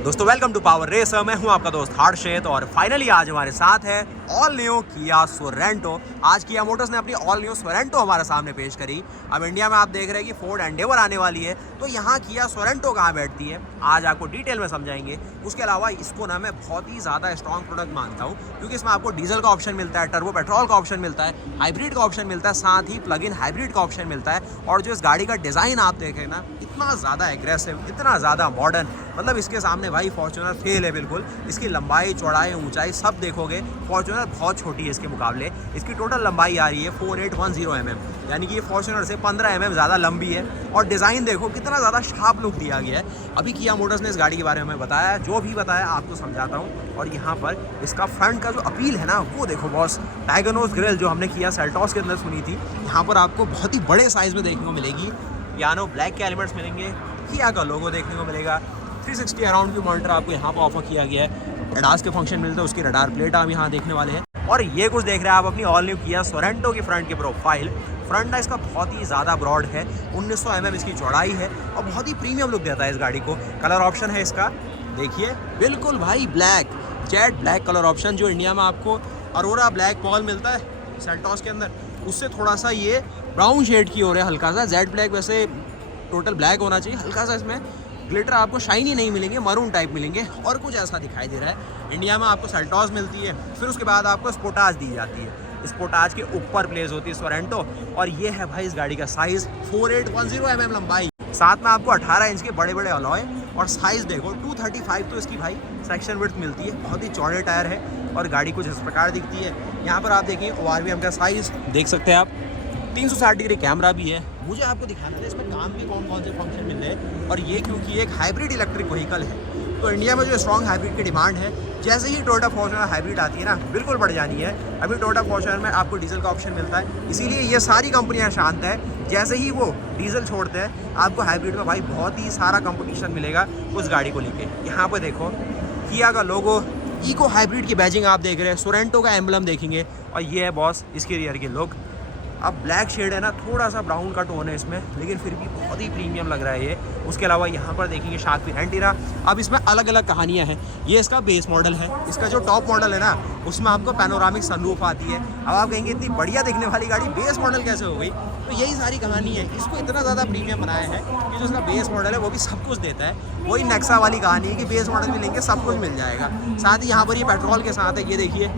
दोस्तों welcome to power racer. मैं हूं आपका दोस्त हर्षित और फाइनली आज हमारे साथ है ऑल न्यू किया सोरेंटो। आज किया मोटर्स ने अपनी ऑल न्यू सोरेंटो हमारे सामने पेश करी। अब इंडिया में आप देख रहे हैं कि फोर्ड एंडेवर आने वाली है, तो यहाँ किया सोरेंटो कहाँ बैठती है आज आपको डिटेल में समझाएंगे। उसके अलावा इसको ना मैं बहुत ही ज़्यादा स्ट्रॉन्ग प्रोडक्ट मानता हूँ, क्योंकि इसमें आपको डीजल का ऑप्शन मिलता है, टर्बो पेट्रोल का ऑप्शन मिलता है, हाइब्रिड का ऑप्शन मिलता है, साथ ही प्लग इन हाइब्रिड का ऑप्शन मिलता है। और जो इस गाड़ी का डिज़ाइन आप देखें ना, इतना ज़्यादा एग्रेसिव, इतना ज़्यादा मॉडर्न, मतलब इसके सामने भाई फॉर्च्यूनर फेल है बिल्कुल। इसकी लंबाई, चौड़ाई, ऊंचाई सब देखोगे, फॉर्च्यूनर बहुत छोटी है इसके मुकाबले। इसकी टोटल लंबाई आ रही है 4810 mm, यानी कि ये फॉर्च्यूनर से 15 mm ज़्यादा लंबी है। और डिज़ाइन देखो कितना ज़्यादा शार्प लुक दिया गया है। अभी किया मोटर्स ने इस गाड़ी के बारे में हमें बताया, जो भी बताया आपको समझाता हूँ। और यहाँ पर इसका फ्रंट का जो अपील है ना, वो देखो बॉस। टाइगर नोज ग्रिल जो हमने किया सेल्टॉस के अंदर सुनी थी, यहाँ पर आपको बहुत ही बड़े साइज़ में देखने को मिलेगी। पियानो ब्लैक के एलिमेंट्स मिलेंगे, किया का लोगो देखने को मिलेगा। 360 अराउंड की मॉनिटर आपको यहाँ पर ऑफर किया गया है। एडास के फंक्शन मिलते हैं, उसकी रडार प्लेट हम यहाँ देखने वाले हैं। और ये कुछ देख रहे हैं आप अपनी ऑल न्यू किया सोरेंटो की फ्रंट की प्रोफाइल। फ्रंट ना इसका बहुत ही ज़्यादा ब्रॉड है, 1900 mm इसकी चौड़ाई है और बहुत ही प्रीमियम लुक देता है इस गाड़ी को। कलर ऑप्शन है इसका, देखिए बिल्कुल भाई black, jet black colour option. जो इंडिया में आपको अरोरा ब्लैक पॉल मिलता है सेल्टॉस के अंदर, उससे थोड़ा सा ये ब्राउन शेड की हो रहा है हल्का सा। जेट ब्लैक वैसे टोटल ब्लैक होना चाहिए, हल्का सा इसमें ग्लिटर आपको शाइनी नहीं मिलेंगे, मरून टाइप मिलेंगे और कुछ ऐसा दिखाई दे रहा है। इंडिया में आपको सेल्टॉस मिलती है, फिर उसके बाद आपको स्पोर्टाज दी जाती है। स्पोर्टाज के ऊपर प्लेस होती है सोरेंटो। और ये है भाई इस गाड़ी का साइज़, 4810 mm लंबाई, साथ में आपको 18 इंच के बड़े बड़े अलॉय। और साइज़ देखो 235 तो इसकी भाई सेक्शन विड्थ मिलती है। बहुत ही चौड़े टायर है और गाड़ी कुछ इस प्रकार दिखती है। यहाँ पर आप देखिए ORVM का साइज़ देख सकते हैं आप, 360 डिग्री कैमरा भी है। मुझे आपको दिखाना है इसमें काम के कौन कौन से फंक्शन मिल रहे हैं। और ये क्योंकि एक हाइब्रिड इलेक्ट्रिक व्हीकल है, तो इंडिया में जो स्ट्रॉन्ग हाइब्रिड की डिमांड है, जैसे ही टोयोटा फॉर्च्यूनर हाइब्रिड आती है ना, बिल्कुल बढ़ जानी है। अभी टोयोटा फॉर्च्यूनर में आपको डीजल का ऑप्शन मिलता है, इसीलिए ये सारी कंपनियां शांत है। जैसे ही वो डीजल छोड़ते हैं, आपको हाइब्रिड में भाई बहुत ही सारा कंपटीशन मिलेगा उस गाड़ी को लेके। यहाँ पर देखो किया का लोगो, इको हाइब्रिड की बैजिंग आप देख रहे हैं, सोरेंटो का एम्बलम देखेंगे। और ये है बॉस इसकी रियर की लुक। अब ब्लैक शेड है ना, थोड़ा सा ब्राउन का टोन है इसमें, लेकिन फिर भी बहुत ही प्रीमियम लग रहा है ये। उसके अलावा यहाँ पर देखेंगे शार्क फिन एंटीना। अब इसमें अलग अलग कहानियाँ हैं। ये इसका बेस मॉडल है, इसका जो टॉप मॉडल है ना, उसमें आपको पैनोरामिक सनरूफ आती है। अब आप कहेंगे इतनी बढ़िया दिखने वाली गाड़ी बेस मॉडल कैसे हो गई, तो यही सारी कहानी है। इसको इतना ज़्यादा प्रीमियम बनाया है कि जो उसका बेस मॉडल है वो भी सब कुछ देता है। वही नेक्सा वाली कहानी है कि बेस मॉडल भी लेंगे सब कुछ मिल जाएगा। साथ ही यहाँ पर ये पेट्रोल के साथ है, ये देखिए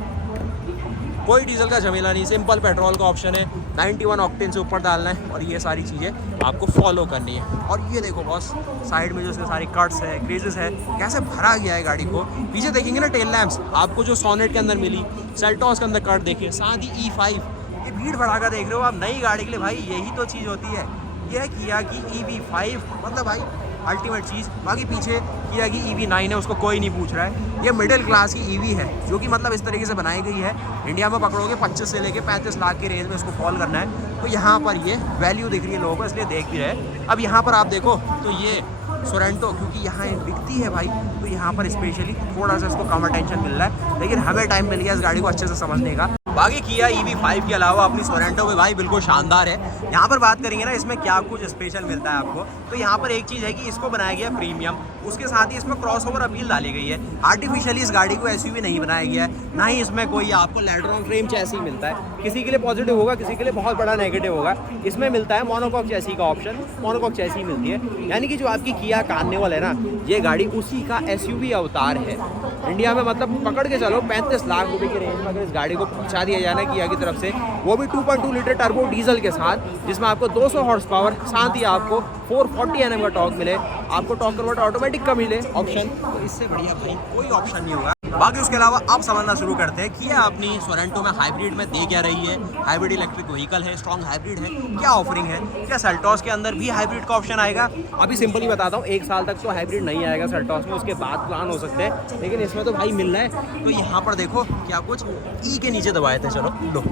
कोई डीजल का झमेला नहीं, सिंपल पेट्रोल का ऑप्शन है। 91 ऑक्टेन से ऊपर डालना है और ये सारी चीज़ें आपको फॉलो करनी है। और ये देखो बॉस साइड में जो इसके सारी कट्स है, क्रेजेस है, कैसे भरा गया है गाड़ी को। पीछे देखेंगे ना टेल लैम्प्स आपको जो सोनेट के अंदर मिली, सेल्टॉस के अंदर कट देखिए, साथ ही E5। ये भीड़ भड़ाका देख रहे हो आप नई गाड़ी के लिए, भाई यही तो चीज़ होती है। ये है किया की EV5, मतलब भाई अल्टीमेट चीज़। बाकी पीछे किया की EV9 है, उसको कोई नहीं पूछ रहा है। ये मिडिल क्लास की EV है, जो कि मतलब इस तरीके से बनाई गई है। इंडिया में पकड़ोगे 25 से लेके 35 लाख की रेंज में इसको फॉल करना है, तो यहाँ पर ये वैल्यू दिख रही है लोगों को, इसलिए देख भी रहे। अब यहाँ पर आप देखो तो ये सोरेंटो क्योंकि यहाँ बिकती है भाई, तो यहाँ पर स्पेशली थोड़ा सा इसको कम अटेंशन मिल रहा है, लेकिन हमें टाइम मिल गया इस गाड़ी को अच्छे से समझने का। बाकी किया EV5 के अलावा अपनी सोरेंटो में भाई बिल्कुल शानदार है। यहाँ पर बात करेंगे ना इसमें क्या कुछ स्पेशल मिलता है आपको, तो यहाँ पर एक चीज़ है कि इसको बनाया गया प्रीमियम, उसके साथ ही इसमें क्रॉसओवर अपील डाली गई है। आर्टिफिशियली इस गाड़ी को SUV नहीं बनाया गया है, ना ही इसमें कोई आपको लेटरॉन फ्रेम चैसी मिलता है। किसी के लिए पॉजिटिव होगा, किसी के लिए बहुत बड़ा नेगेटिव होगा। इसमें मिलता है मोनोकॉक चैसी का ऑप्शन, मोनोकॉक चैसी मिलती है, यानी कि जो आपकी किया कार्निवल है ना, ये गाड़ी उसी का SUV अवतार है। इंडिया में मतलब पकड़ के चलो 35 लाख रुपए की रेंज में अगर इस गाड़ी को पहुंचा दिया जाए किया की तरफ से, वो भी 2.2 लीटर टर्बो डीजल के साथ, जिसमें आपको 200 हॉर्स पावर, साथ ही आपको 440 Nm का टॉर्क मिले, आपको टॉर्क कन्वर्टर ऑटोमेटिक का मिले ऑप्शन, तो इससे बढ़िया भाई कोई ऑप्शन नहीं होगा। बाकी उसके अलावा अब समझना शुरू करते हैं कि ये अपनी सोरेंटो में हाइब्रिड में दे क्या रही है। हाइब्रिड इलेक्ट्रिक व्हीकल है, स्ट्रॉन्ग हाइब्रिड है, क्या ऑफरिंग है, क्या सेल्टॉस के अंदर भी हाइब्रिड का ऑप्शन आएगा। अभी सिंपली बताता हूँ, 1 साल तक तो हाइब्रिड नहीं आएगा सेल्टॉस में, उसके बाद प्लान हो सकते हैं, लेकिन इसमें तो भाई मिल रहा है। तो यहाँ पर देखो क्या कुछ ई के नीचे दबाए थे, चलो लो,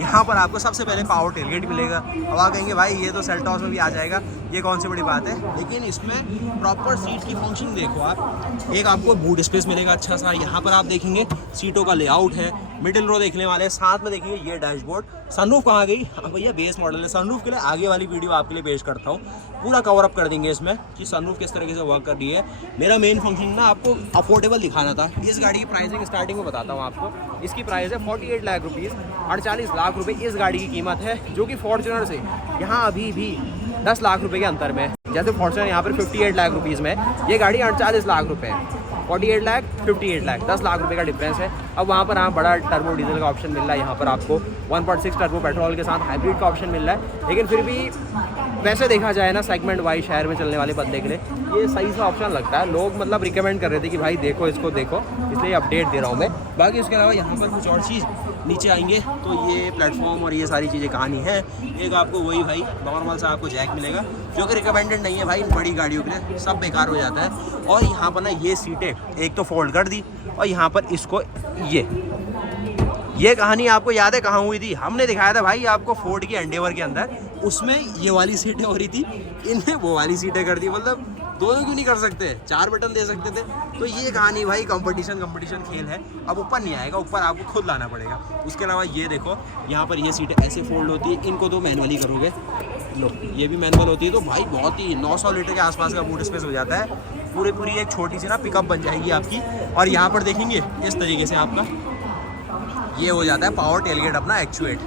यहाँ पर आपको सबसे पहले पावर टेलगेट मिलेगा। अब आप कहेंगे भाई ये तो सेल्टॉस में भी आ जाएगा, ये कौन सी बड़ी बात है, लेकिन इसमें प्रॉपर सीट की फंक्शनिंग देखो आप। एक आपको बूट स्पेस मिलेगा अच्छा सा, यहाँ पर आप देखेंगे सीटों का लेआउट है, मिडिल रो देखने वाले, साथ में देखेंगे ये डैशबोर्ड, सनरूफ कहाँ गई? हाँ भैया बेस मॉडल है। सनरूफ के लिए आगे वाली वीडियो आपके लिए पेश करता हूँ, पूरा कवर अप कर देंगे इसमें कि सनरूफ किस तरीके से वर्क कर रही है। मेरा मेन फंक्शन ना आपको अफोर्डेबल दिखाना था। इस गाड़ी की प्राइसिंग स्टार्टिंग में बताता हूँ आपको। इसकी प्राइस है 48 लाख रुपीज़, 48 लाख रुपये इस गाड़ी की कीमत है, जो कि फॉर्च्यूनर से यहाँ अभी भी 10 लाख रुपये के अंतर में है। जैसे फॉर्च्यूनर यहाँ पर 58 लाख रुपीज़ में, ये गाड़ी 48 लाख रुपये है। 48 लाख 58 लाख 10 लाख रुपए का डिफरेंस है। अब वहाँ पर बड़ा टर्बो डीजल का ऑप्शन मिल रहा है, यहाँ पर आपको 1.6 टर्बो पेट्रोल के साथ हाइब्रिड का ऑप्शन मिल रहा है। लेकिन फिर भी वैसे देखा जाए ना, सेगमेंट वाइज शहर में चलने वाले बंदे के लिए ये सही सा ऑप्शन लगता है। लोग मतलब रिकमेंड कर रहे थे कि भाई देखो इसको देखो, इसलिए अपडेट दे रहा हूँ मैं। बाकी उसके अलावा यहाँ पर कुछ और चीज़ नीचे आएंगे तो ये प्लेटफॉर्म और ये सारी चीज़ें कहानी है। एक आपको वही भाई नॉर्मल सा आपको जैक मिलेगा, जो कि रिकमेंडेड नहीं है भाई बड़ी गाड़ियों के लिए, सब बेकार हो जाता है। और यहाँ पर ना ये सीटें एक तो फोल्ड कर दी, और यहाँ पर इसको ये कहानी आपको याद है कहाँ हुई थी? हमने दिखाया था भाई आपको फोर्ड की एंडेवर के अंदर, उसमें ये वाली सीटें हो रही थी, इनने वो वाली सीटें कर दी। मतलब दोनों क्यों नहीं कर सकते? 4 बटन दे सकते थे। तो ये कहानी भाई कंपटीशन खेल है। अब ऊपर नहीं आएगा, ऊपर आपको खुद लाना पड़ेगा। उसके अलावा ये देखो, यहाँ पर ये सीटें ऐसे फोल्ड होती है, इनको तो मैनुअली करोगे, लो ये भी मैनुअल होती है, तो भाई बहुत ही 900 लीटर के आसपास का बूट स्पेस हो जाता है। पूरी एक छोटी सी ना पिकअप बन जाएगी आपकी। और यहाँ पर देखेंगे इस तरीके से आपका ये हो जाता है पावर टेलगेट अपना एक्चुएट।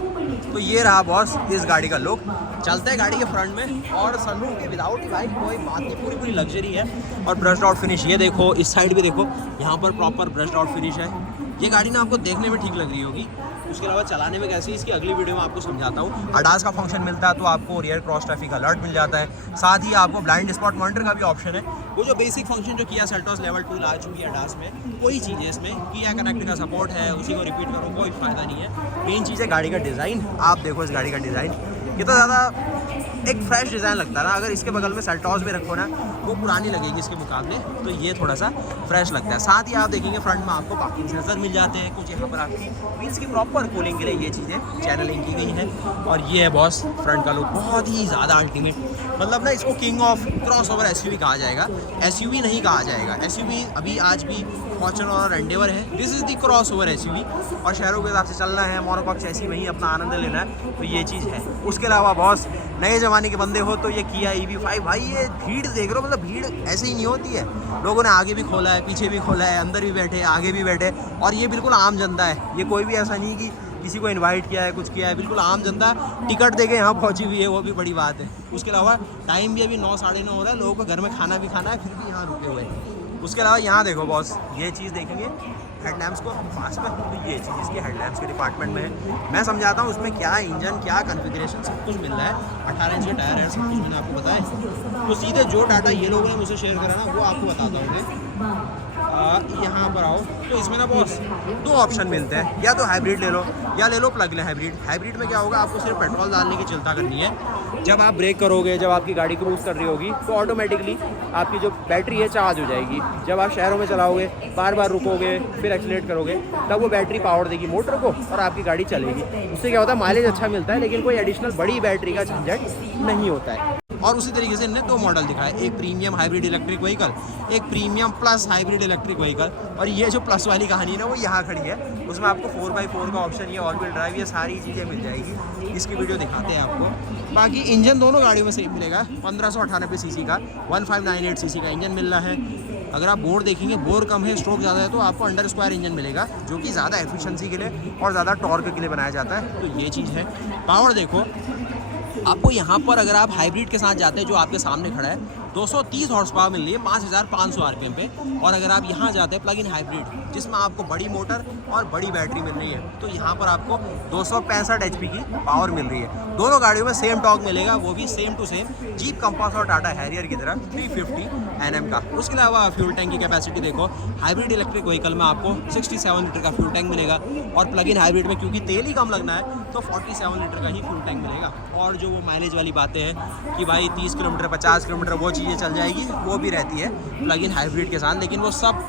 तो ये रहा बॉस इस गाड़ी का लुक। चलते हैं गाड़ी के फ्रंट में, और सनरूफ के विदाउट ही भाई कोई बात नहीं, पूरी लग्जरी है। और ब्रश्ड आउट फिनिश ये देखो, इस साइड भी देखो, यहाँ पर प्रॉपर ब्रश्ड आउट फिनिश है। ये गाड़ी ना आपको देखने में ठीक लग रही होगी, उसके अलावा चलाने में कैसी, इसकी अगली वीडियो में आपको समझाता हूँ। ADAS का फंक्शन मिलता है, तो आपको रियर क्रॉस ट्रैफिक अलर्ट मिल जाता है। साथ ही आपको ब्लाइंड स्पॉट मॉनिटर का भी ऑप्शन है। वो जो बेसिक फंक्शन जो किया सेल्टोस लेवल 2 ला चुकी है ADAS में, कोई चीज़ है इसमें, किया कनेक्ट का सपोर्ट है, उसी को रिपीट करो, कोई फ़ायदा नहीं है। मेन चीज़ है गाड़ी का डिज़ाइन। आप देखो इस गाड़ी का डिज़ाइन कितना ज़्यादा एक फ्रेश डिज़ाइन लगता है ना। अगर इसके बगल में सेल्टोस भी रखो ना, वो पुरानी लगेगी इसके मुकाबले, तो ये थोड़ा सा फ्रेश लगता है। साथ ही आप देखेंगे फ्रंट में आपको पार्किंग सेंसर मिल जाते हैं कुछ, यहाँ पर आपकी व्हील्स की प्रॉपर कूलिंग के लिए ये चीज़ें चैनलिंग की गई है। और ये है बॉस फ्रंट का लुक, बहुत ही ज़्यादा अल्टीमेट। मतलब ना इसको king of cross over SUV कहा जाएगा, SUV नहीं कहा जाएगा। SUV अभी आज भी फॉर्च्यूनर और एंडेवर है, this is the cross over SUV। और शहरों के हिसाब से चलना है, मोनोकॉक चैसी में ही अपना आनंद लेना है, तो ये चीज़ है। उसके अलावा बॉस नए ज़माने के बंदे हो तो ये किया EV5 भाई, ये भीड़ देख रहे हो, मतलब भीड़ ऐसे ही नहीं होती है। लोगों ने आगे भी खोला है, पीछे भी खोला है, अंदर भी बैठे, आगे भी बैठे, और ये बिल्कुल आम जनता है। ये कोई भी ऐसा नहीं कि किसी को इनवाइट किया है, कुछ किया है, बिल्कुल आम जनता टिकट देके यहाँ पहुँची हुई है, वो भी बड़ी बात है। उसके अलावा टाइम भी अभी 9 साढ़े 9 हो रहा है, लोगों को घर में खाना भी खाना है, फिर भी यहाँ रुके हुए हैं। उसके अलावा यहाँ देखो बॉस, ये चीज़ देखेंगे हेडलैम्प्स को पास में, तो ये चीज़ इसके हेडलैम्प्स के डिपार्टमेंट में है। मैं समझाता हूँ उसमें क्या इंजन, क्या कॉन्फ़िगरेशन, सब कुछ मिल रहा है। 18 इंच के टायर है, सब कुछ मैंने आपको बताया। तो सीधे जो डाटा ये लोगों ने मुझसे शेयर करा ना, वो आपको बताता हूँ। यहाँ पर आओ तो इसमें ना बॉस 2 ऑप्शन मिलते हैं, या तो हाइब्रिड ले लो या ले लो प्लग इन हाइब्रिड। हाइब्रिड में क्या होगा, आपको सिर्फ पेट्रोल डालने की चिंता करनी है। जब आप ब्रेक करोगे, जब आपकी गाड़ी क्रूज कर रही होगी, तो ऑटोमेटिकली आपकी जो बैटरी है चार्ज हो जाएगी। जब आप शहरों में चलाओगे, बार बार रुकोगे, फिर एक्सीलरेट करोगे, तब वो बैटरी पावर देगी मोटर को और आपकी गाड़ी चलेगी। उससे क्या होता है, माइलेज अच्छा मिलता है, लेकिन कोई एडिशनल बड़ी बैटरी का झंझट नहीं होता है। और उसी तरीके से इन्होंने 2 मॉडल दिखाए, एक प्रीमियम हाइब्रिड इलेक्ट्रिक व्हीकल, एक premium plus hybrid electric vehicle. और ये जो प्लस वाली कहानी है ना, वो यहाँ खड़ी है, उसमें आपको 4x4 का ऑप्शन, ये ऑल व्हील ड्राइव, ये सारी चीज़ें मिल जाएगी। इसकी वीडियो दिखाते हैं आपको। बाकी इंजन दोनों गाड़ियों में सेम मिलेगा, 1598 सीसी का 1598 सीसी का इंजन मिल रहा है। अगर आप बोर देखेंगे, बोर कम है, स्ट्रोक ज़्यादा है, तो आपको अंडर स्क्वायर इंजन मिलेगा, जो कि ज़्यादा एफिशिएंसी के लिए और ज़्यादा टॉर्क के लिए बनाया जाता है। तो ये चीज़ है। पावर देखो आपको यहाँ पर, अगर आप हाइब्रिड के साथ जाते हैं जो आपके सामने खड़ा है, 230 हॉर्स पावर मिल रही है 5500 RPM पे। और अगर आप यहाँ जाते हैं प्लग इन हाइब्रिड, जिसमें आपको बड़ी मोटर और बड़ी बैटरी मिल रही है, तो यहाँ पर आपको 265 HP की पावर मिल रही है। दोनों गाड़ियों में सेम टॉर्क मिलेगा, वो भी same to same Jeep Compass और टाटा हैरियर की तरह 350 Nm का। उसके अलावा फ्यूल टैंक की कैपेसिटी देखो, हाइब्रिड इलेक्ट्रिक व्हीकल में आपको 67 लीटर का फ्यूल टैंक मिलेगा, और प्लग इन हाइब्रिड में क्योंकि तेल ही कम लगना है, तो 47 लीटर का ही फ्यूल टैंक मिलेगा। और जो वो माइलेज वाली बातें हैं कि भाई 30 किलोमीटर 50 किलोमीटर वो चीज़ें चल जाएगी, वो भी रहती है प्लग इन हाइब्रिड के साथ। लेकिन वो सब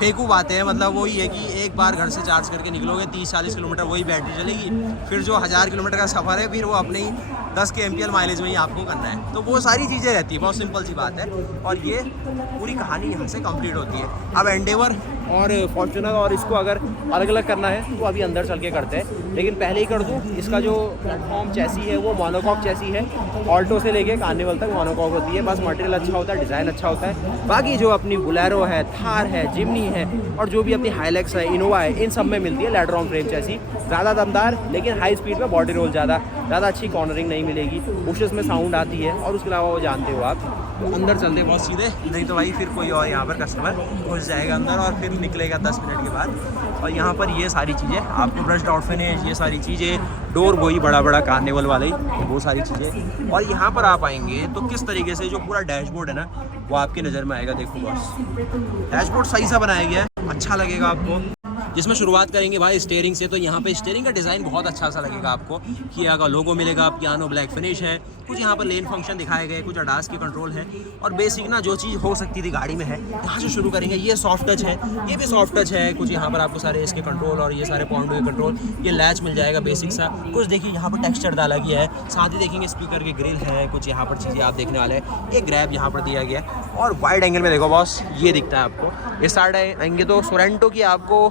फेंकू बातें हैं, मतलब वही है कि एक बार घर से चार्ज करके निकलोगे 30-40 किलोमीटर वही बैटरी चलेगी, फिर जो 1000 किलोमीटर का सफ़र है, फिर वो अपने ही 10 के MPL माइलेज में ही आपको करना है। तो वो सारी चीज़ें रहती है, बहुत सिंपल सी बात है। और ये पूरी कहानी यहाँ से कंप्लीट होती है। अब एंडेवर और फॉर्च्यूनर और इसको अगर अलग अलग करना है तो अभी अंदर चल के करते हैं, लेकिन पहले ही कर दूँ, इसका जो प्लेटफॉर्म चैसी है वो मोनोकॉक चैसी है। ऑल्टो से लेके कार्निवल तक मोनोकॉक होती है, बस मटेरियल अच्छा होता है, डिज़ाइन अच्छा होता है। बाकी जो अपनी बुलेरो है, थार है, जिमनी है और जो भी अपनी हाइलैक्स है, इनोवा है, इन सब में मिलती है लेटरॉन फ्रेम चैसी। ज़्यादा दमदार लेकिन हाई स्पीड में बॉडी रोल ज़्यादा अच्छी कॉर्नरिंग नहीं मिलेगी, बुशेस में साउंड आती है। और उसके अलावा वो जानते हो आप, तो अंदर चलते बहुत सीधे, नहीं तो भाई फिर कोई और यहाँ पर कस्टमर घुस जाएगा अंदर और फिर निकलेगा 10 मिनट के बाद। और यहाँ पर ये सारी चीज़ें आपको ब्रश्ड आउट फिनिश, ये सारी चीज़ें, डोर वही बड़ा बड़ा कार्निवल वाला ही, वो सारी चीज़ें। और यहाँ पर आप आएंगे तो किस तरीके से जो पूरा डैशबोर्ड है ना वो आपकी नज़र में आएगा। देखो बॉस, डैशबोर्ड सही सा बनाया गया है, अच्छा लगेगा आपको। जिसमें शुरुआत करेंगे भाई स्टीयरिंग से, तो यहाँ पे स्टीयरिंग का डिज़ाइन बहुत अच्छा सा लगेगा आपको। किया का लोगो मिलेगा, पियानो ब्लैक फिनिश है, कुछ यहाँ पर लेन फंक्शन दिखाए गए, कुछ अडास के कंट्रोल है और बेसिक ना जो चीज़ हो सकती थी गाड़ी में है। यहाँ से शुरू करेंगे, ये सॉफ्ट टच है, ये भी सॉफ्ट टच है, कुछ यहाँ पर आपको सारे इसके कंट्रोल और ये सारे पॉइंट के कंट्रोल, ये लैच मिल जाएगा बेसिक सा। कुछ देखिए यहाँ पर टेक्सचर डाला गया है, साथ ही देखेंगे स्पीकर के ग्रिल है, कुछ यहाँ पर चीज़ें आप देखने वाले हैं। एक ग्रैब यहाँ पर दिया गया है और वाइड एंगल में देखो बॉस, ये दिखता है आपको। इस साइड आएंगे तो सोरेंटो की आपको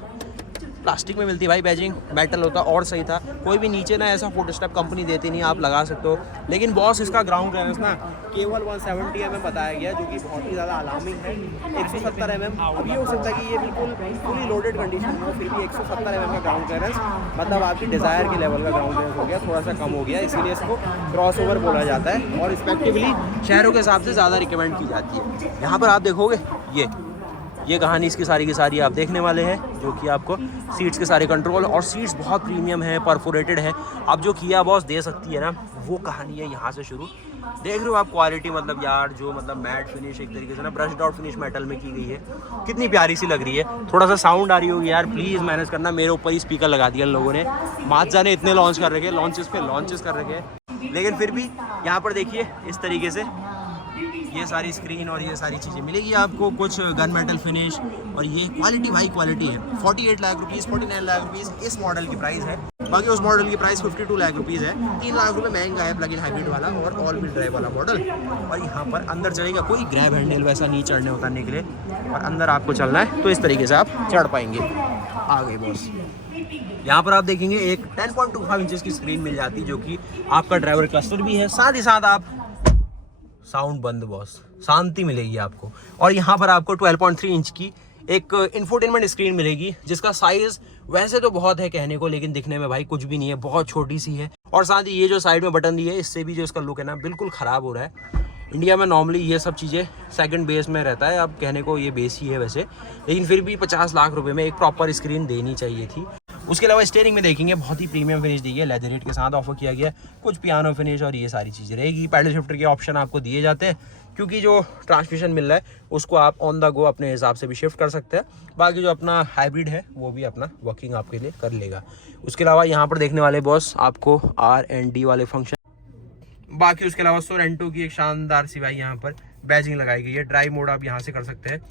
प्लास्टिक में मिलती है भाई, बैजिंग मेटल होता और सही था। कोई भी नीचे ना ऐसा फोटो स्टेप कंपनी देती नहीं, आप लगा सकते हो। लेकिन बॉस इसका ग्राउंड क्लियरेंस ना केवल 170 mm बताया गया, जो कि बहुत ही ज़्यादा अलार्मिंग है। 170 mm, अब ये हो सकता है कि ये बिल्कुल पूरी लोडेड कंडीशन में हो, फिर भी 170 mm का ग्राउंड क्लियरेंस मतलब आपकी डिज़ायर के लेवल का ग्राउंड क्लियरेंस हो गया, थोड़ा सा कम हो गया, इसीलिए इसको क्रॉस ओवर बोला जाता है और रिस्पेक्टिवली शहरों के हिसाब से ज़्यादा रिकमेंड की जाती है। यहाँ पर आप देखोगे ये कहानी इसकी सारी की सारी आप देखने वाले हैं, जो कि आपको सीट्स के सारे कंट्रोल, और सीट्स बहुत प्रीमियम है, परफोरेटेड है। अब जो किया बॉस दे सकती है ना वो कहानी है यहाँ से शुरू। देख रहे हो आप क्वालिटी, मतलब यार जो मतलब मैट फिनिश एक तरीके से ना ब्रश्ड आउट फिनिश मेटल में की गई है, कितनी प्यारी सी लग रही है। थोड़ा सा साउंड आ रही होगी यार, प्लीज़ मैनेज करना, मेरे ऊपर ही स्पीकर लगा दिया लोगों ने। माजा ने इतने लॉन्च कर रखे, लॉन्चेस पे लॉन्चेस कर रखे हैं, लेकिन फिर भी यहाँ पर देखिए इस तरीके से ये सारी स्क्रीन और ये सारी चीज़ें मिलेगी आपको। कुछ गन मेटल फिनिश और ये क्वालिटी भाई क्वालिटी है। 48 लाख रुपीज़, 49 लाख रुपीज़ इस मॉडल की प्राइस है। बाकी उस मॉडल की प्राइस 52 लाख रुपीज़ है। 3 लाख रुपये महंगा है प्लग इन हाइब्रिड वाला और ऑल व्हील ड्राइव वाला मॉडल। और यहाँ पर अंदर चढ़ेगा, कोई ग्रैब हैंडल वैसा नहीं चढ़ने उतरने के लिए, और अंदर आपको चलना है तो इस तरीके से आप चढ़ पाएंगे। आ गए बॉस, यहाँ पर आप देखेंगे एक 10.25 इंचज़ की स्क्रीन मिल जाती है, जो कि आपका ड्राइवर क्लस्टर भी है। साथ ही साथ आप साउंड बंद बॉस, शांति मिलेगी आपको। और यहाँ पर आपको 12.3 इंच की एक इंफोटेनमेंट स्क्रीन मिलेगी, जिसका साइज वैसे तो बहुत है कहने को, लेकिन दिखने में भाई कुछ भी नहीं है, बहुत छोटी सी है। और साथ ही ये जो साइड में बटन दी है, इससे भी जो इसका लुक है ना बिल्कुल ख़राब हो रहा है। इंडिया में नॉर्मली ये सब चीज़ें सेकंड बेस में रहता है, अब कहने को ये बेस ही है वैसे, लेकिन फिर भी 50 लाख रुपए में एक प्रॉपर स्क्रीन देनी चाहिए थी। उसके अलावा स्टीयरिंग में देखेंगे बहुत ही प्रीमियम फिनिश दी है, लेदर रेट के साथ ऑफर किया गया, कुछ पियानो फिनिश और ये सारी चीज़ें रहेगी। पैडल शिफ्टर के ऑप्शन आपको दिए जाते हैं, क्योंकि जो ट्रांसमिशन मिल रहा है उसको आप ऑन द गो अपने हिसाब से भी शिफ्ट कर सकते हैं। बाकी जो अपना हाइब्रिड है वो भी अपना वर्किंग आपके लिए कर लेगा। उसके अलावा यहाँ पर देखने वाले बॉस आपको R&D वाले फंक्शन। बाकी उसके अलावा सोरेंटो की एक शानदार सी भाई यहाँ पर बैजिंग लगाई गई है। ड्राइव मोड आप यहाँ से कर सकते हैं।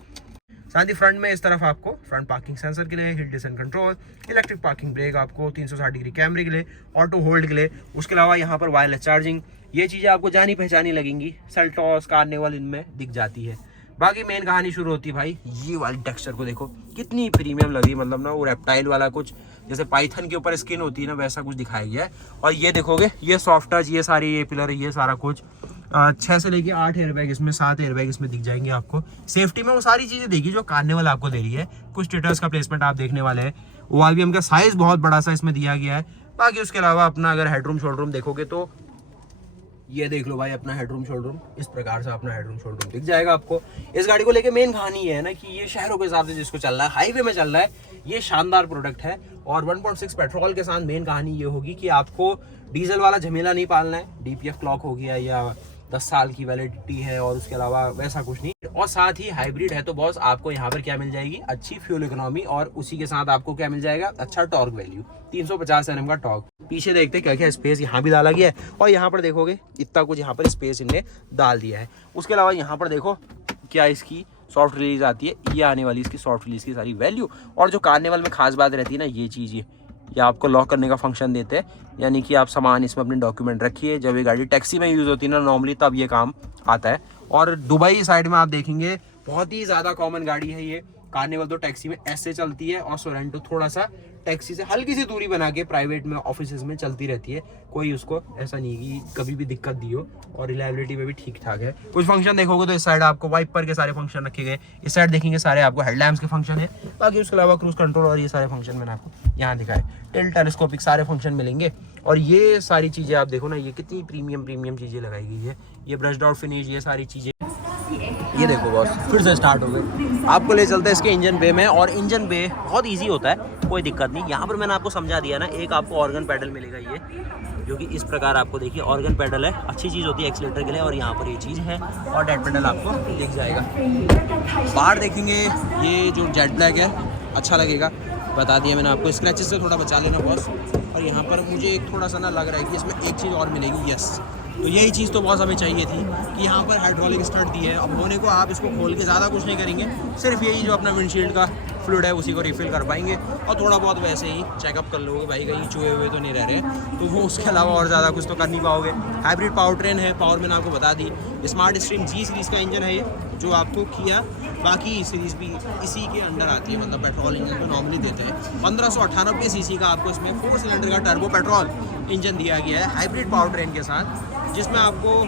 साथ ही फ्रंट में इस तरफ आपको फ्रंट पार्किंग सेंसर के लिए, hill descent control, electric parking brake आपको, 360 डिग्री कैमरे के लिए, ऑटो होल्ड के लिए। उसके अलावा यहाँ पर वायरलेस चार्जिंग, ये चीज़ें आपको जानी पहचानी लगेंगी, सेल्टॉस, कार्निवल इनमें दिख जाती है। बाकी मेन कहानी शुरू होती है भाई, ये वाली टेक्सचर को देखो कितनी प्रीमियम लगी, मतलब ना वो रेप्टाइल वाला कुछ जैसे पाइथन के ऊपर स्किन होती है ना वैसा कुछ दिखाया गया है। और ये देखोगे ये सॉफ्ट टच, ये सारी ये पिलर, ये सारा कुछ 6 से लेके 8 एयरबैग इसमें, 7 एयरबैग इसमें दिख जाएंगे आपको। सेफ्टी में वो सारी चीज़ें देखी जो कार्निवल आपको दे रही है। कुछ स्टेटस का प्लेसमेंट आप देखने वाले हैं। ORVM का साइज बहुत बड़ा सा इसमें दिया गया है। बाकी उसके अलावा अपना अगर हेडरूम शोल्डरूम देखोगे तो ये देख लो भाई, अपना हेडरूम शोल्डरूम इस प्रकार से अपना हेडरूम शोल्डरूम दिख जाएगा आपको। इस गाड़ी को लेके मेन कहानी ये है ना कि ये शहरों के हिसाब से जिसको चल रहा है, हाईवे में चल रहा है, ये शानदार प्रोडक्ट है। और 1.6 पेट्रोल के साथ मेन कहानी ये होगी कि आपको डीजल वाला झमेला नहीं पालना है। DPF क्लॉक हो गया या 10 साल की वैलिडिटी है और उसके अलावा वैसा कुछ नहीं। और साथ ही हाइब्रिड है तो बॉस आपको यहाँ पर क्या मिल जाएगी, अच्छी फ्यूल इकोनॉमी, और उसी के साथ आपको क्या मिल जाएगा, अच्छा टॉर्क वैल्यू, 350 Nm का टॉर्क। पीछे देखते क्या क्या स्पेस यहाँ भी डाला गया है, और यहाँ पर देखोगे इतना कुछ यहाँ पर स्पेस इनने डाल दिया है। उसके अलावा यहाँ पर देखो क्या इसकी सॉफ्ट रिलीज आती है, ये आने वाली इसकी सॉफ्ट रिलीज की सारी वैल्यू। और जो कार्निवल में खास बात रहती है ना, ये चीज़ ये आपको लॉक करने का फंक्शन देते हैं, यानी कि आप सामान इसमें अपने डॉक्यूमेंट रखिए। जब ये गाड़ी टैक्सी में यूज़ होती है ना नॉर्मली, तब ये काम आता है। और दुबई साइड में आप देखेंगे बहुत ही ज़्यादा कॉमन गाड़ी है ये, कार्निवल तो टैक्सी में ऐसे चलती है और सोरेंटो थोड़ा सा टैक्सी से हल्की सी दूरी बना के प्राइवेट में ऑफिसेज में चलती रहती है। कोई उसको ऐसा नहीं कि कभी भी दिक्कत दी हो, और रिलायबिलिटी में भी ठीक ठाक है। कुछ फंक्शन देखोगे तो इस साइड आपको वाइपर के सारे फंक्शन रखे गए, इस साइड देखेंगे सारे आपको हेडलैम्प्स के फंक्शन है। बाकी उसके अलावा क्रूज कंट्रोल और ये सारे फंक्शन मैंने आपको यहाँ दिखाए, टिल्ट टेलीस्कोपिक सारे फंक्शन मिलेंगे। और ये सारी चीज़ें आप देखो ना, ये कितनी प्रीमियम चीज़ें लगाई गई है। ये ब्रश्ड आउट फिनिश, ये सारी चीज़ें, ये देखो बॉस फिर से स्टार्ट हो गए। आपको ले चलते हैं इसके इंजन बे में, और इंजन बे बहुत इजी होता है, कोई दिक्कत नहीं। यहाँ पर मैंने आपको समझा दिया ना, एक आपको ऑर्गन पैडल मिलेगा ये, जो कि इस प्रकार आपको देखिए ऑर्गन पैडल है, अच्छी चीज़ होती है एक्सीलेटर के लिए। और यहाँ पर ये चीज़ है, और डेड पैडल आपको दिख जाएगा। बाहर देखेंगे ये जो जेट ब्लैक है, अच्छा लगेगा, बता दिया मैंने आपको। स्क्रैचेस से थोड़ा बचा लेना बॉस। और यहाँ पर मुझे एक थोड़ा सा ना लग रहा है कि इसमें एक चीज़ और मिलेगी, यस, तो यही चीज़ तो बहुत हमें चाहिए थी कि यहाँ पर हाइड्रोलिक स्टार्ट दी है। अब होने को आप इसको खोल के ज़्यादा कुछ नहीं करेंगे, सिर्फ यही जो अपना विंडशील्ड का फ्लूइड है उसी को रिफ़िल कर पाएंगे, और थोड़ा बहुत वैसे ही चेकअप कर लोगे भाई कहीं चूहे हुए तो नहीं रह रहे, तो वो उसके अलावा और ज़्यादा कुछ तो कर नहीं पाओगे। हाइब्रिड पावर ट्रेन है, पावर मैंने आपको बता दी। स्मार्ट स्ट्रीम जी सीरीज़ का इंजन है ये, जो आपको किया बाकी सीरीज़ भी इसी के अंडर आती है, मतलब पेट्रोल इंजन तो नॉर्मली देते हैं। 1598 सीसी का आपको इसमें 4 सिलेंडर का टर्बो पेट्रोल इंजन दिया गया है हाइब्रिड पावर ट्रेन के साथ, जिसमें आपको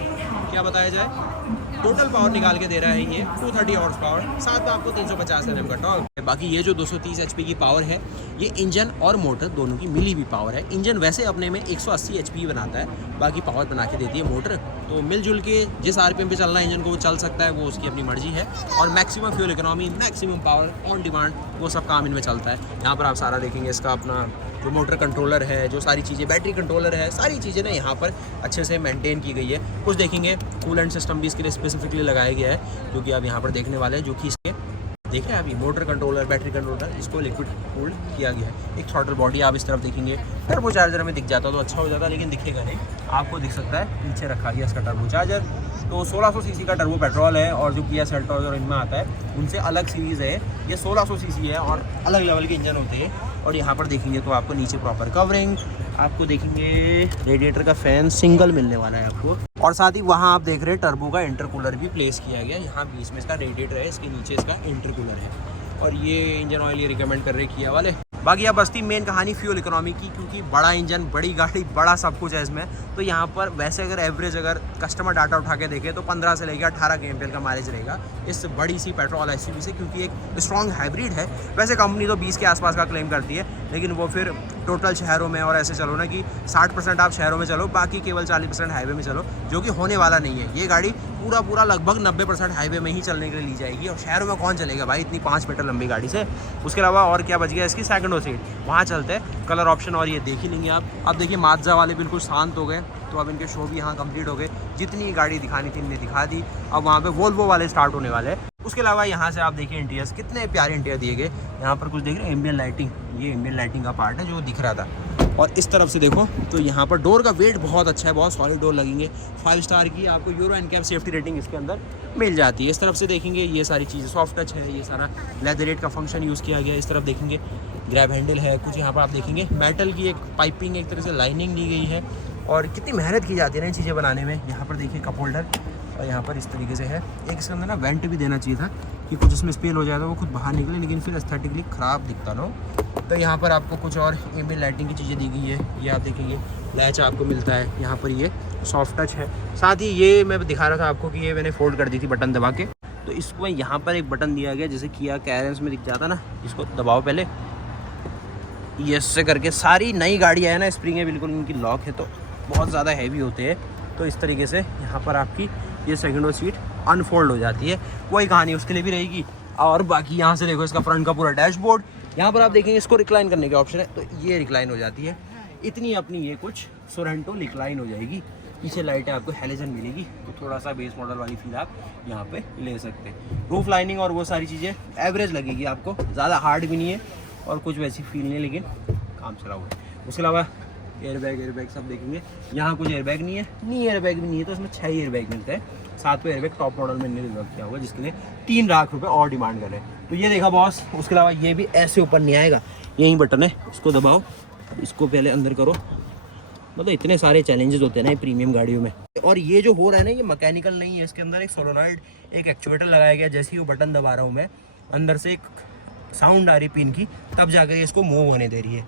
क्या बताया जाए, टोटल पावर निकाल के दे रहा है ये 230 हॉर्स पावर, साथ में आपको 350 Nm का टॉर्क। बाकी ये जो 230 HP की पावर है, ये इंजन और मोटर दोनों की मिली हुई पावर है। इंजन वैसे अपने में 180 HP बनाता है, बाकी पावर बना के देती है मोटर। तो मिलजुल के जिस RPM पे चलना है इंजन को वो चल सकता है, वो उसकी अपनी मर्जी है। और maximum fuel economy, maximum power on demand, वो सब काम इनमें चलता है। यहाँ पर आप सारा देखेंगे इसका अपना जो मोटर कंट्रोलर है, जो सारी चीज़ें, बैटरी कंट्रोलर है, सारी चीज़ें ना यहाँ पर अच्छे से मेंटेन की गई है। कुछ देखेंगे कूलेंट सिस्टम भी इसके लिए स्पेसिफिकली लगाया गया है, जो कि आप यहाँ पर देखने वाले हैं, जो कि इसके देख रहे हैं अभी मोटर कंट्रोलर, बैटरी कंट्रोलर, इसको लिक्विड कूल्ड किया गया है। एक थ्रॉटल बॉडी आप इस तरफ देखेंगे, टर्बो चार्जर में दिख जाता तो अच्छा हो जाता, लेकिन दिखेगा नहीं, आपको दिख सकता है पीछे रखा गया इसका टर्बो चार्जर। तो 1600 सीसी का टर्बो पेट्रोल है, और जो किया सेल्टॉस और इनमें आता है उनसे अलग सीरीज़ है, ये 1600 सीसी है और अलग लेवल के इंजन होते हैं। और यहाँ पर देखेंगे तो आपको नीचे प्रॉपर कवरिंग, आपको देखेंगे रेडिएटर का फैन सिंगल मिलने वाला है आपको, और साथ ही वहाँ आप देख रहे हैं टर्बो का इंटरकूलर भी प्लेस किया गया। यहाँ बीच में इसका रेडिएटर है, इसके नीचे इसका इंटरकूलर है, और ये इंजन ऑयल ये रिकमेंड कर रहे हैं किया वाले। बाकी अब बस्ती मेन कहानी फ्यूल इकोनॉमी की, क्योंकि बड़ा इंजन, बड़ी गाड़ी, बड़ा सब कुछ है इसमें। तो यहाँ पर वैसे अगर एवरेज अगर कस्टमर डाटा उठा के देखे तो 15 से लेकर 18 kmpl का माइलेज रहेगा इस बड़ी सी पेट्रोल SUV से, क्योंकि एक स्ट्रॉन्ग हाइब्रिड है। वैसे कंपनी तो 20 के आसपास का क्लेम करती है, लेकिन वो फिर टोटल शहरों में और ऐसे चलो ना कि 60% आप शहरों में चलो, बाकी केवल 40% हाईवे में चलो, जो कि होने वाला नहीं है। ये गाड़ी पूरा लगभग 90% हाईवे में ही चलने के लिए ली जाएगी, और शहरों में कौन चलेगा भाई इतनी 5 मीटर लंबी गाड़ी से। उसके अलावा और क्या बच गया इसकी, सेकंड सीट, वहाँ चलते हैं। कलर ऑप्शन और ये देख ही लेंगे आप। अब देखिए मात्जा वाले बिल्कुल शांत हो गए, तो अब इनके शो भी यहाँ कंप्लीट हो गए। जितनी गाड़ी दिखानी थी इनने दिखा दी। अब वहाँ पे वोल्वो वाले स्टार्ट होने वाले हैं। उसके अलावा यहाँ से आप देखिए इंटीरियर्स, कितने प्यारे इंटीरियर दिए गए। यहाँ पर कुछ देख रहे हैं एम्बियन लाइटिंग, ये एम्बियन लाइटिंग का पार्ट है जो दिख रहा था। और इस तरफ से देखो तो यहाँ पर डोर का वेट बहुत अच्छा है, बहुत सॉलिड डोर लगेंगे। 5 स्टार की आपको यूरो एनकैप सेफ्टी रेटिंग इसके अंदर मिल जाती है। इस तरफ से देखेंगे ये सारी चीज़ें सॉफ्ट टच है, ये सारा लेदरेट का फंक्शन यूज़ किया गया है। इस तरफ देखेंगे ग्रैब हैंडल है, कुछ यहाँ पर आप देखेंगे मेटल की एक पाइपिंग, एक तरह से लाइनिंग दी गई है, और कितनी मेहनत की जाती है ना इन चीज़ें बनाने में। यहाँ पर देखिए कप होल्डर, और यहाँ पर इस तरीके से है। एक इसके अंदर ना वेंट भी देना चाहिए था कि कुछ इसमें स्पेल हो जाए तो वो खुद बाहर निकले, लेकिन फिर एस्थेटिकली ख़राब दिखता ना। तो यहाँ पर आपको कुछ और एम्बियंट लाइटिंग की चीज़ें दी गई है। ये आप देखेंगे लैच आपको मिलता है, यहाँ पर ये सॉफ्ट टच है। साथ ही ये मैं दिखा रहा था आपको कि ये मैंने फोल्ड कर दी थी बटन दबा के, तो इसको यहाँ पर एक बटन दिया गया जैसे किया कैरेंस में दिख जाता ना, इसको दबाओ पहले, ये से करके। सारी नई गाड़ियाँ है ना, स्प्रिंग है बिल्कुल इनकी लॉक है, तो बहुत ज़्यादा हैवी होते हैं। तो इस तरीके से यहाँ पर आपकी ये सेकंड रो सीट अनफोल्ड हो जाती है, कोई कहानी उसके लिए भी रहेगी। और बाकी यहाँ से देखो इसका फ्रंट का पूरा डैशबोर्ड, यहाँ पर आप देखेंगे इसको रिक्लाइन करने का ऑप्शन है, तो ये रिक्लाइन हो जाती है। इतनी अपनी ये कुछ सोरेंटो रिक्लाइन हो जाएगी। पीछे लाइटें आपको हेलोजन मिलेगी, तो थोड़ा सा बेस मॉडल वाली फील आप यहाँ पे ले सकते हैं। रूफ लाइनिंग और वो सारी चीज़ें एवरेज लगेगी आपको, ज़्यादा हार्ड भी नहीं है और कुछ वैसी फील नहीं है, लेकिन काम चला हुआ है। उसके अलावा एयरबैग सब देखेंगे, यहाँ कुछ एयरबैग नहीं है, एयरबैग भी नहीं है, तो इसमें 6 एयरबैग मिलते हैं। 7 एयरबैग टॉप मॉडल में रिजर्व किया होगा, जिसके लिए 3 लाख रुपए और डिमांड कर रहे हैं। तो ये देखा बॉस। उसके अलावा ये भी ऐसे ऊपर नहीं आएगा, यही बटन है, इसको दबाओ, इसको पहले अंदर करो। मतलब इतने सारे चैलेंजेस होते हैं ना प्रीमियम गाड़ियों में। और ये जो हो रहा है ना, ये मैकेनिकल नहीं है, इसके अंदर एक सोलोनॉइड, एक एक्चुएटर लगाया गया। जैसे ही वो बटन दबा रहा हूँ मैं, अंदर से एक साउंड आ रही पिन की, तब जाकर ये इसको मूव होने दे रही है।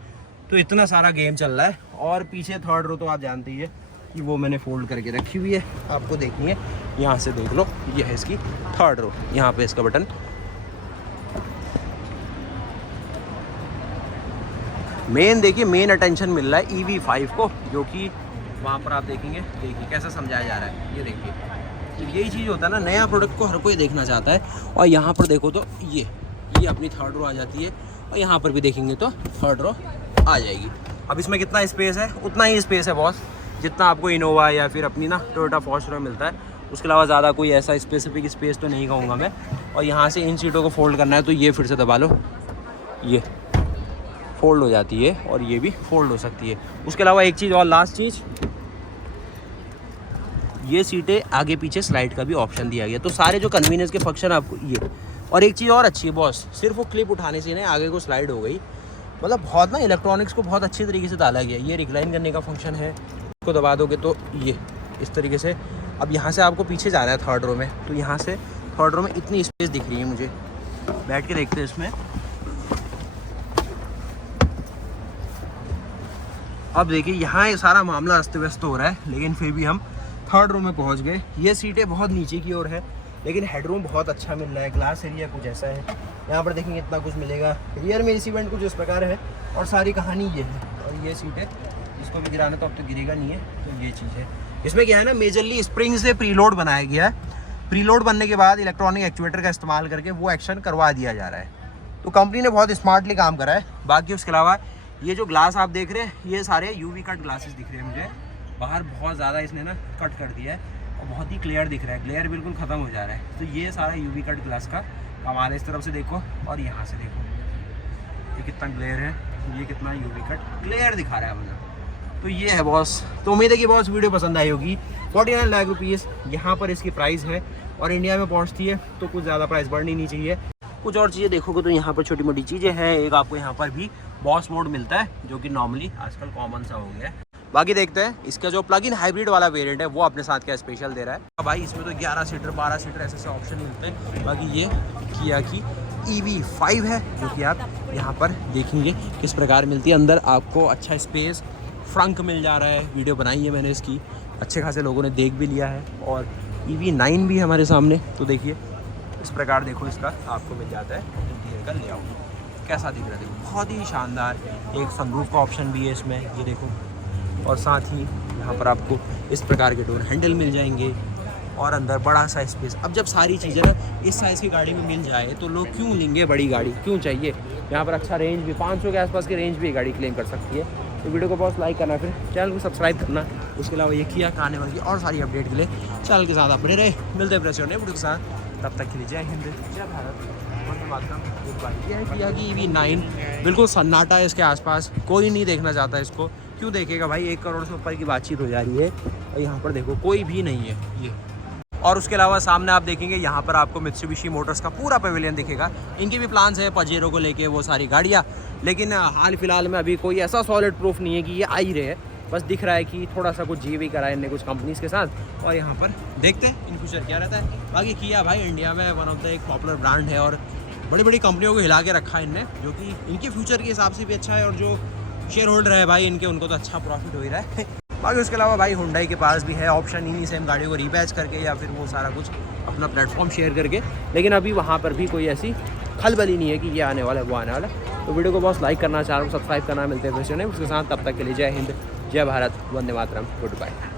तो इतना सारा गेम चल रहा है। और पीछे थर्ड रो तो आप जानते ही है कि वो मैंने फोल्ड करके रखी हुई है, आपको देखनी है, यहाँ से देख लो, ये है इसकी थर्ड रो, यहाँ पे इसका बटन। मेन देखिए, मेन अटेंशन मिल रहा है EV5 को, जो कि वहाँ पर आप देखेंगे, देखिए कैसा समझाया जा रहा है, ये देखिए। तो यही चीज़ होता है ना, नया प्रोडक्ट को हर कोई देखना चाहता है। और यहाँ पर देखो तो ये अपनी थर्ड रो आ जाती है, और यहाँ पर भी देखेंगे तो थर्ड रो आ जाएगी। अब इसमें कितना स्पेस है, उतना ही स्पेस है बॉस जितना आपको इनोवा या फिर अपनी ना टोयोटा फॉर्च्यूनर में मिलता है। उसके अलावा ज़्यादा कोई ऐसा स्पेसिफिक स्पेस तो नहीं कहूँगा मैं। और यहाँ से इन सीटों को फोल्ड करना है तो ये फिर से दबा लो, ये फोल्ड हो जाती है, और ये भी फोल्ड हो सकती है। उसके अलावा एक चीज़ और, लास्ट चीज़, ये सीटें आगे पीछे स्लाइड का भी ऑप्शन दिया गया। तो सारे जो कन्वीनियंस के फंक्शन आपको ये। और एक चीज़ और अच्छी है बॉस, सिर्फ वो क्लिप उठाने से नहीं आगे को स्लाइड हो गई। मतलब बहुत ना इलेक्ट्रॉनिक्स को बहुत अच्छी तरीके से डाला गया। ये रिक्लाइन करने का फंक्शन है, इसको दबा दोगे तो ये इस तरीके से। अब यहाँ से आपको पीछे जाना है थर्ड रो में, तो यहाँ से थर्ड रो में इतनी स्पेस दिख रही है मुझे। बैठ के देखते हैं इसमें। अब देखिए यहाँ ये सारा मामला अस्त व्यस्त हो रहा है, लेकिन फिर भी हम थर्ड रो में पहुँच गए। ये सीटें बहुत नीचे की ओर है, लेकिन हेडरूम बहुत अच्छा मिल रहा है। ग्लास एरिया कुछ ऐसा है, यहाँ पर देखेंगे इतना कुछ मिलेगा। रियर में एसी वेंट कुछ इस प्रकार है, और सारी कहानी ये है। और ये सीट है, इसको भी गिराना तो अब तो गिरेगा नहीं है, तो ये चीज़ है। इसमें क्या है ना, मेजरली स्प्रिंग से प्रीलोड बनाया गया है। प्रीलोड बनने के बाद इलेक्ट्रॉनिक एक्चुएटर का इस्तेमाल करके वो एक्शन करवा दिया जा रहा है। तो कंपनी ने बहुत स्मार्टली काम करा है। बाकी उसके अलावा ये जो ग्लास आप देख रहे हैं, ये सारे UV कट ग्लासेस दिख रहे हैं मुझे। बाहर बहुत ज़्यादा इसने ना कट कर दिया है, और बहुत ही क्लियर दिख रहा है, ग्लेयर बिल्कुल ख़त्म हो जा रहा है। तो ये सारा UV कट ग्लास का कमाल है। इस तरफ से देखो और यहाँ से देखो, ये कितना ग्लेयर है, ये कितना UV कट ग्लेयर दिखा रहा है मुझे। तो ये है बॉस। तो उम्मीद है कि बॉस वीडियो पसंद आई होगी। 49 लाख रुपीज़ यहाँ पर इसकी प्राइस है, और इंडिया में पहुँचती है तो कुछ ज़्यादा प्राइस बढ़नी नहीं चाहिए। कुछ और चीज़ें देखोगे तो यहाँ पर छोटी मोटी चीज़ें हैं। एक आपको यहाँ पर भी बॉस मोड मिलता है, जो कि नॉर्मली आजकल कॉमन सा हो गया है। बाकी देखते हैं इसका जो प्लग इन हाइब्रिड वाला वेरिएंट है वो अपने साथ क्या स्पेशल दे रहा है। भाई इसमें तो 11 सीटर 12 सीटर ऐसे ऑप्शन मिलते हैं। बाकी ये किया की EV5 है, जो कि आप यहाँ पर देखेंगे किस प्रकार मिलती है। अंदर आपको अच्छा स्पेस, फ्रंक मिल जा रहा है। वीडियो बनाई है मैंने इसकी, अच्छे खासे लोगों ने देख भी लिया है। और EV9 भी हमारे सामने, तो देखिए इस प्रकार देखो इसका आपको मिल जाता है इंटीरियर का लेआउट कैसा दिख रहा है। देखो बहुत ही शानदार। एक सनरूफ का ऑप्शन भी है इसमें, ये देखो। और साथ ही यहाँ पर आपको इस प्रकार के डोर हैंडल मिल जाएंगे, और अंदर बड़ा सा स्पेस। अब जब सारी चीज़ें ना इस साइज़ की गाड़ी में मिल जाए तो लोग क्यों लेंगे बड़ी गाड़ी, क्यों चाहिए। यहाँ पर अच्छा रेंज भी, 500 के आसपास की रेंज भी गाड़ी क्लेम कर सकती है। तो वीडियो को बहुत लाइक करना, फिर चैनल को सब्सक्राइब करना। उसके अलावा ये किया आने वाली और सारी अपडेट के लिए चैनल के साथ आप बने रहे। मिलते हैं प्रेस वीडियो के साथ, तब तक के लिए जय हिंद, जय भारत, वंदे मातरम, गुड बाय। ये है किया की EV9, बिल्कुल सन्नाटा है इसके आसपास, कोई नहीं देखना चाहता इसको। क्यों देखेगा भाई, 1 करोड़ से ऊपर की बातचीत हो जा रही है, और यहाँ पर देखो कोई भी नहीं है ये। और उसके अलावा सामने आप देखेंगे यहाँ पर आपको मित्सुबिशी मोटर्स का पूरा पेविलियन दिखेगा। इनके भी प्लान्स है पजेरो को लेके, वो सारी गाड़ियाँ, लेकिन हाल फिलहाल में अभी कोई ऐसा सॉलिड प्रूफ नहीं है कि ये आ ही रहे हैं। बस दिख रहा है कि थोड़ा सा कुछ GV करा है इनने कुछ कंपनीज़ के साथ, और यहाँ पर देखते हैं इन फ्यूचर क्या रहता है। बाकी किया भाई इंडिया में वन ऑफ द एक पॉपुलर ब्रांड है, और बड़ी बड़ी कंपनियों को हिला के रखा है इनने, जो कि इनके फ्यूचर के हिसाब से भी अच्छा है। और जो शेयर होल्डर है भाई इनके, उनको तो अच्छा प्रॉफिट हो ही रहा है। बाकी उसके अलावा भाई हुंडई के पास भी है ऑप्शन इन्हीं सेम गाड़ियों को रीबैच करके, या फिर वो सारा कुछ अपना प्लेटफॉर्म शेयर करके। लेकिन अभी वहाँ पर भी कोई ऐसी खलबली नहीं है कि ये आने वाला है वो आने वाला है। तो वीडियो को बहुत लाइक करना, चैनल को सब्सक्राइब करना। मिलते हैं फिर से उसके साथ, तब तक के लिए जय हिंद, जय भारत, वंदे मातरम, गुड बाय।